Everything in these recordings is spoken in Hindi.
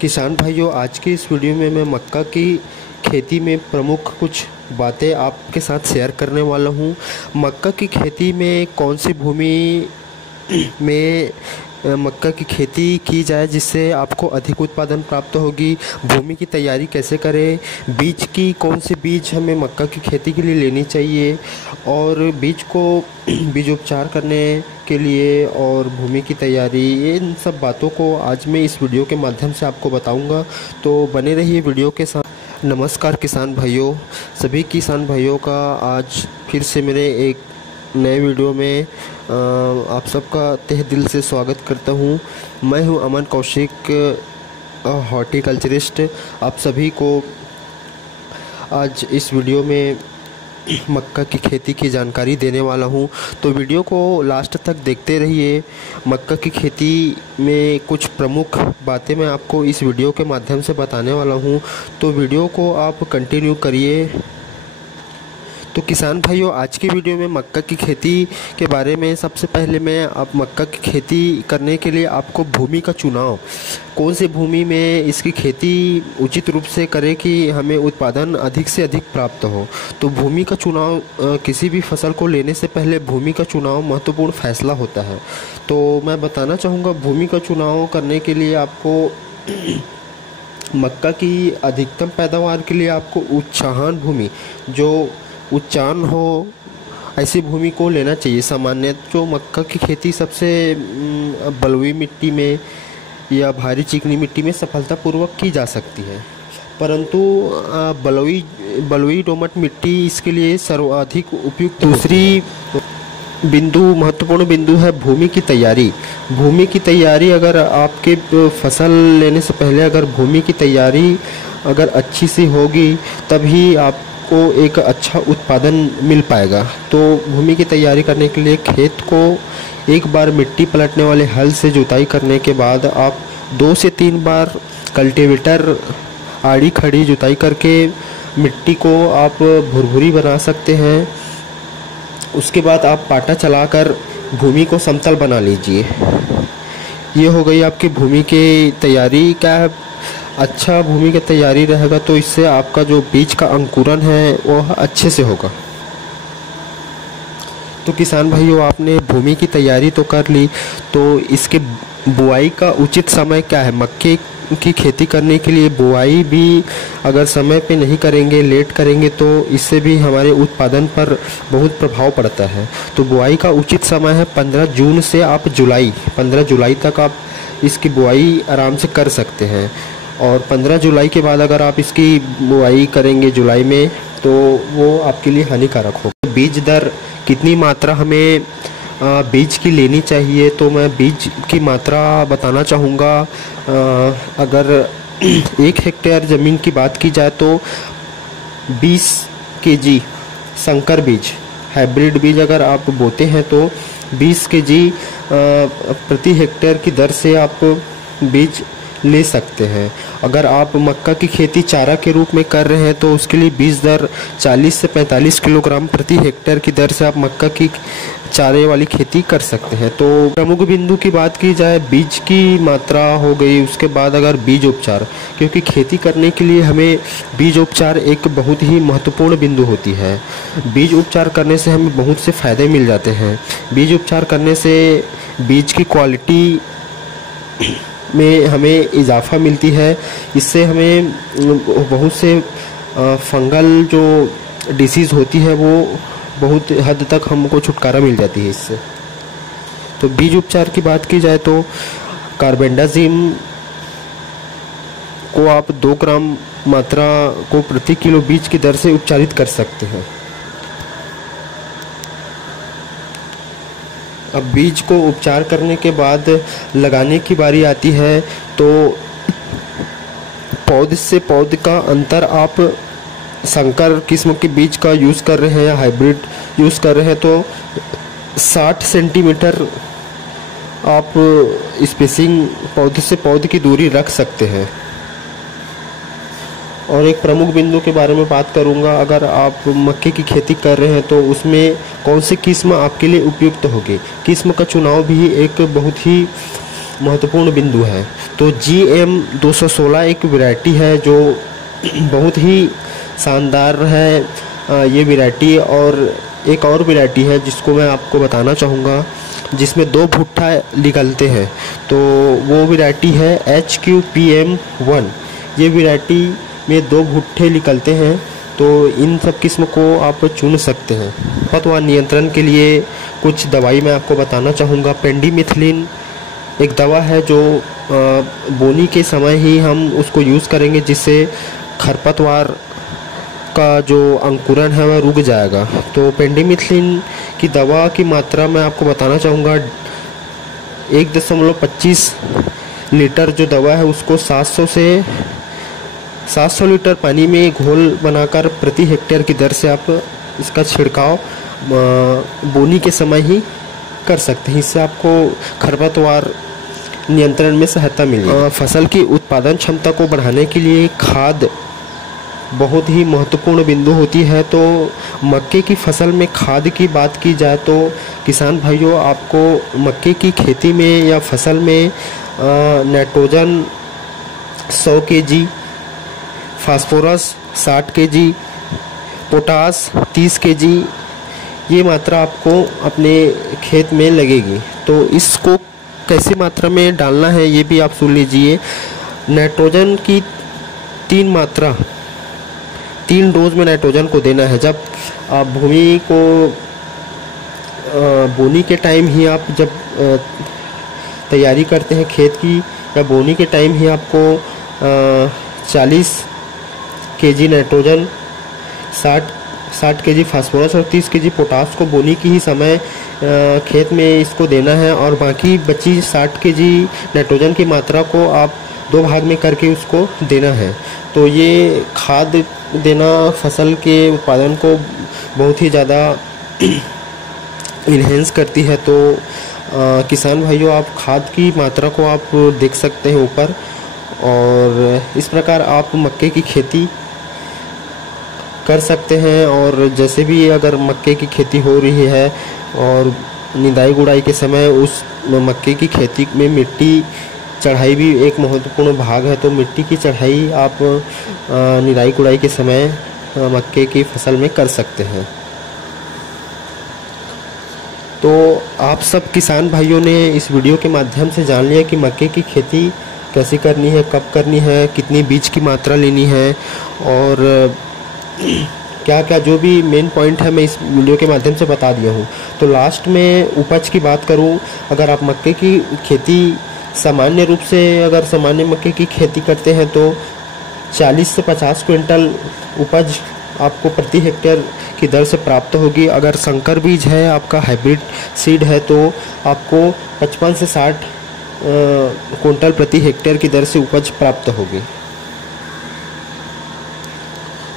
किसान भाइयों, आज की इस वीडियो में मैं मक्का की खेती में प्रमुख कुछ बातें आपके साथ शेयर करने वाला हूं। मक्का की खेती में कौन सी भूमि में मक्का की खेती की जाए जिससे आपको अधिक उत्पादन प्राप्त होगी, भूमि की तैयारी कैसे करें, बीज की कौन से बीज हमें मक्का की खेती के लिए लेनी चाहिए और बीज को बीजोपचार करने के लिए और भूमि की तैयारी, इन सब बातों को आज मैं इस वीडियो के माध्यम से आपको बताऊंगा। तो बने रहिए वीडियो के साथ। नमस्कार किसान भाइयों, सभी किसान भाइयों का आज फिर से मेरे एक नए वीडियो में आप सबका तहे दिल से स्वागत करता हूं। मैं हूं अमन कौशिक, हॉर्टिकल्चरिस्ट। आप सभी को आज इस वीडियो में मक्का की खेती की जानकारी देने वाला हूं, तो वीडियो को लास्ट तक देखते रहिए। मक्का की खेती में कुछ प्रमुख बातें मैं आपको इस वीडियो के माध्यम से बताने वाला हूं, तो वीडियो को आप कंटिन्यू करिए। तो किसान भाइयों, आज की वीडियो में मक्का की खेती के बारे में सबसे पहले मैं आप मक्का की खेती करने के लिए आपको भूमि का चुनाव, कौन सी भूमि में इसकी खेती उचित रूप से करें कि हमें उत्पादन अधिक से अधिक प्राप्त हो। तो भूमि का चुनाव, किसी भी फसल को लेने से पहले भूमि का चुनाव महत्वपूर्ण फैसला होता है। तो मैं बताना चाहूँगा, भूमि का चुनाव करने के लिए आपको मक्का की अधिकतम पैदावार के लिए आपको उच्चाहन भूमि, जो उच्चान हो, ऐसी भूमि को लेना चाहिए। सामान्य जो मक्का की खेती सबसे बलुई मिट्टी में या चिकनी मिट्टी में सफलतापूर्वक की जा सकती है, परंतु बलुई दोमट मिट्टी इसके लिए सर्वाधिक उपयुक्त। दूसरी महत्वपूर्ण बिंदु है भूमि की तैयारी। भूमि की तैयारी, अगर आपके फसल लेने से पहले अगर भूमि की तैयारी अगर अच्छी सी होगी तभी आपको एक अच्छा उत्पादन मिल पाएगा। तो भूमि की तैयारी करने के लिए खेत को एक बार मिट्टी पलटने वाले हल से जुताई करने के बाद आप 2 से 3 बार कल्टीवेटर आड़ी खड़ी जुताई करके मिट्टी को आप भुरभुरी बना सकते हैं। उसके बाद आप पाटा चलाकर भूमि को समतल बना लीजिए। ये हो गई आपकी भूमि की तैयारी। क्या अच्छा भूमि की तैयारी रहेगा तो इससे आपका जो बीज का अंकुरण है वह अच्छे से होगा। तो किसान भाइयों, आपने भूमि की तैयारी तो कर ली, तो इसके बुआई का उचित समय क्या है? मक्के की खेती करने के लिए बुआई भी अगर समय पे नहीं करेंगे, लेट करेंगे तो इससे भी हमारे उत्पादन पर बहुत प्रभाव पड़ता है। तो बुआई का उचित समय है 15 जून से आप 15 जुलाई तक आप इसकी बुआई आराम से कर सकते हैं। और 15 जुलाई के बाद अगर आप इसकी बुआई करेंगे जुलाई में तो वो आपके लिए हानिकारक होगा। बीज दर, कितनी मात्रा हमें बीज की लेनी चाहिए, तो मैं बीज की मात्रा बताना चाहूँगा। अगर 1 हेक्टेयर ज़मीन की बात की जाए तो 20 केजी संकर बीज, हाइब्रिड बीज अगर आप बोते हैं तो 20 केजी प्रति हेक्टेयर की दर से आप बीज ले सकते हैं। अगर आप मक्का की खेती चारा के रूप में कर रहे हैं तो उसके लिए बीज दर 40 से 45 किलोग्राम प्रति हेक्टेयर की दर से आप मक्का की चारे वाली खेती कर सकते हैं। तो प्रमुख बिंदु की बात की जाए, बीज की मात्रा हो गई, उसके बाद अगर बीज उपचार, क्योंकि खेती करने के लिए हमें बीज उपचार एक बहुत ही महत्वपूर्ण बिंदु होती है। बीज उपचार करने से हमें बहुत से फ़ायदे मिल जाते हैं। बीज उपचार करने से बीज की क्वालिटी में हमें इजाफा मिलती है। इससे हमें बहुत से फंगल जो डिसीज़ होती है वो बहुत हद तक हमको छुटकारा मिल जाती है इससे। तो बीज उपचार की बात की जाए तो कार्बेंडाजिम को आप 2 ग्राम मात्रा को प्रति किलो बीज की दर से उपचारित कर सकते हैं। अब बीज को उपचार करने के बाद लगाने की बारी आती है, तो पौध से पौध का अंतर, आप संकर किस्म के बीज का यूज़ कर रहे हैं या हाइब्रिड यूज़ कर रहे हैं तो 60 सेंटीमीटर आप स्पेसिंग पौध से पौध की दूरी रख सकते हैं। और एक प्रमुख बिंदु के बारे में बात करूंगा, अगर आप मक्के की खेती कर रहे हैं तो उसमें कौन सी किस्म आपके लिए उपयुक्त होगी। किस्म का चुनाव भी एक बहुत ही महत्वपूर्ण बिंदु है। तो GM 216 एक वैरायटी है जो बहुत ही शानदार है ये वैरायटी। और एक और वैरायटी है जिसको मैं आपको बताना चाहूँगा, जिसमें 2 भुट्टा निकलते हैं, तो वो वैरायटी है HQPM1। ये वैरायटी में 2 भुट्टे निकलते हैं, तो इन सब किस्म को आप चुन सकते हैं। खरपतवार नियंत्रण के लिए कुछ दवाई मैं आपको बताना चाहूँगा। पेंडिमिथिलिन एक दवा है जो बोनी के समय ही हम उसको यूज़ करेंगे, जिससे खरपतवार का जो अंकुरण है वह रुक जाएगा। तो पेंडिमिथिलिन की दवा की मात्रा मैं आपको बताना चाहूँगा, 1.25 लीटर जो दवा है उसको 700 लीटर पानी में घोल बनाकर प्रति हेक्टेयर की दर से आप इसका छिड़काव बोनी के समय ही कर सकते हैं। इससे आपको खरपतवार नियंत्रण में सहायता मिलेगी। फसल की उत्पादन क्षमता को बढ़ाने के लिए खाद बहुत ही महत्वपूर्ण बिंदु होती है। तो मक्के की फसल में खाद की बात की जाए तो किसान भाइयों, आपको मक्के की खेती में या फसल में nitrogen 100 kg, phosphorus 60 kg, potash 30 kg, ये मात्रा आपको अपने खेत में लगेगी। तो इसको कैसी मात्रा में डालना है ये भी आप सुन लीजिए। नाइट्रोजन की 3 डोज में नाइट्रोजन को देना है। जब आप भूमि को बोनी के टाइम ही आप जब तैयारी करते हैं खेत की, या बोनी के टाइम ही आपको 40 kg नाइट्रोजन, 60 kg फास्फोरस और 30 kg पोटास को बोनी की ही समय खेत में इसको देना है। और बाकी बची 60 kg नाइट्रोजन की मात्रा को आप 2 भाग में करके उसको देना है। तो ये खाद देना फसल के उत्पादन को बहुत ही ज़्यादा इन्हेंस करती है। तो किसान भाइयों, आप खाद की मात्रा को आप देख सकते हैं ऊपर, और इस प्रकार आप मक्के की खेती कर सकते हैं। और जैसे भी अगर मक्के की खेती हो रही है और निदाई गुड़ाई के समय उस मक्के की खेती में मिट्टी चढ़ाई भी एक महत्वपूर्ण भाग है। तो मिट्टी की चढ़ाई आप निराई गुड़ाई के समय मक्के की फसल में कर सकते हैं। तो आप सब किसान भाइयों ने इस वीडियो के माध्यम से जान लिया कि मक्के की खेती कैसे करनी है, कब करनी है, कितनी बीज की मात्रा लेनी है, और क्या क्या जो भी मेन पॉइंट है मैं इस वीडियो के माध्यम से बता दिया हूँ। तो लास्ट में उपज की बात करूँ, अगर आप मक्के की खेती सामान्य रूप से अगर सामान्य मक्के की खेती करते हैं तो 40 से 50 क्विंटल उपज आपको प्रति हेक्टेयर की दर से प्राप्त होगी। अगर संकर बीज है, आपका हाइब्रिड सीड है, तो आपको 55 से 60 क्विंटल प्रति हेक्टेयर की दर से उपज प्राप्त होगी।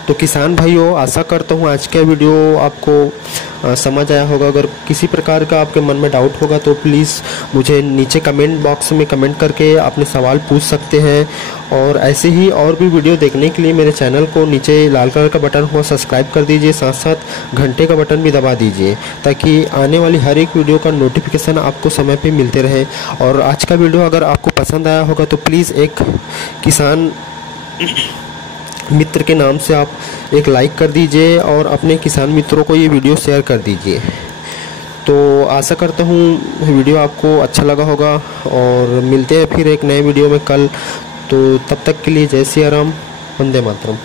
तो किसान भाइयों, आशा करता हूँ आज का वीडियो आपको समझ आया होगा। अगर किसी प्रकार का आपके मन में डाउट होगा तो प्लीज़ मुझे नीचे कमेंट बॉक्स में कमेंट करके अपने सवाल पूछ सकते हैं। और ऐसे ही और भी वीडियो देखने के लिए मेरे चैनल को नीचे लाल कलर का बटन हो सब्सक्राइब कर दीजिए, साथ साथ घंटे का बटन भी दबा दीजिए, ताकि आने वाली हर एक वीडियो का नोटिफिकेशन आपको समय पे मिलते रहे। और आज का वीडियो अगर आपको पसंद आया होगा तो प्लीज़ एक किसान मित्र के नाम से आप एक लाइक कर दीजिए और अपने किसान मित्रों को ये वीडियो शेयर कर दीजिए। तो आशा करता हूँ वीडियो आपको अच्छा लगा होगा, और मिलते हैं फिर एक नए वीडियो में कल। तो तब तक के लिए जय सिया राम, वंदे मातरम।